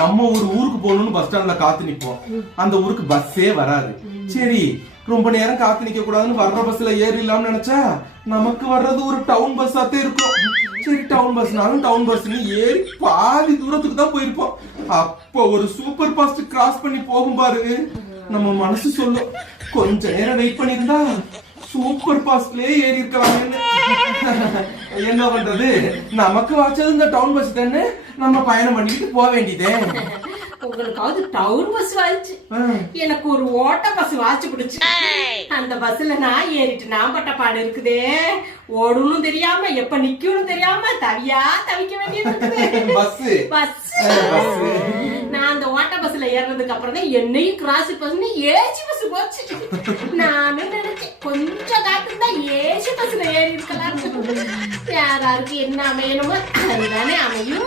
நம்ம ஒரு ஊருக்கு போகணும்னு பஸ் ஸ்டாண்ட்ல காத்து நிப்போம். அந்த ஊருக்கு பஸ்ஸே வராது. சரி ரொம்ப நேரம் காத்து நிக்க கூடாதுன்னு வர்ற பஸ்ல ஏறிடலாம்னு நினைச்சா நமக்கு வர்றது ஒரு டவுன் பஸ்ஸாத்தே இருக்கும். சரி டவுன் பஸ்னாலும் டவுன் பஸ்ன்னு ஏறி பாதி தூரத்துக்கு தான் போயிருப்போம். அப்ப ஒரு சூப்பர் ஃபாஸ்ட் கிராஸ் பண்ணி போகும் பாரு, நம்ம மனசு சொல்லும் கொஞ்ச நேரம் வெயிட் பண்ணிருந்தா சூப்பர் ஃபாஸ்ட்லயே ஏறி இருக்கலாம்னு. என்ன பண்றது, நமக்கு வாச்சது இந்த டவுன் பஸ் தானே, நம்ம பயணம் பண்ணிட்டு போக வேண்டியதே. உங்களுக்காவது டவுன் பஸ் வாச்சு, எனக்கு ஒரு ஓட்ட பஸ் வாச்சு பிடிச்சு. அந்த பஸ்ல நான் ஏறிட்டு நான் பட்ட பாடு இருக்குதே, ஓடணும் தெரியாம எப்ப நிக்கணும் தெரியாம தவியா தவிக்க வேண்டியது பஸ். நான் அந்த ஓட்ட பஸ்ல ஏறினதுக்கு அப்புறம் தான் என்னையும் கிராஸ் பஸ் ஏசி பஸ் போச்சு. நானும் நினைச்சேன் கொஞ்சம் காத்து தான் ஏசி பஸ்ல ஏறி இருக்கலாம். யாராருக்கு என்ன அமையணுமோ அதுதானே அமையும்.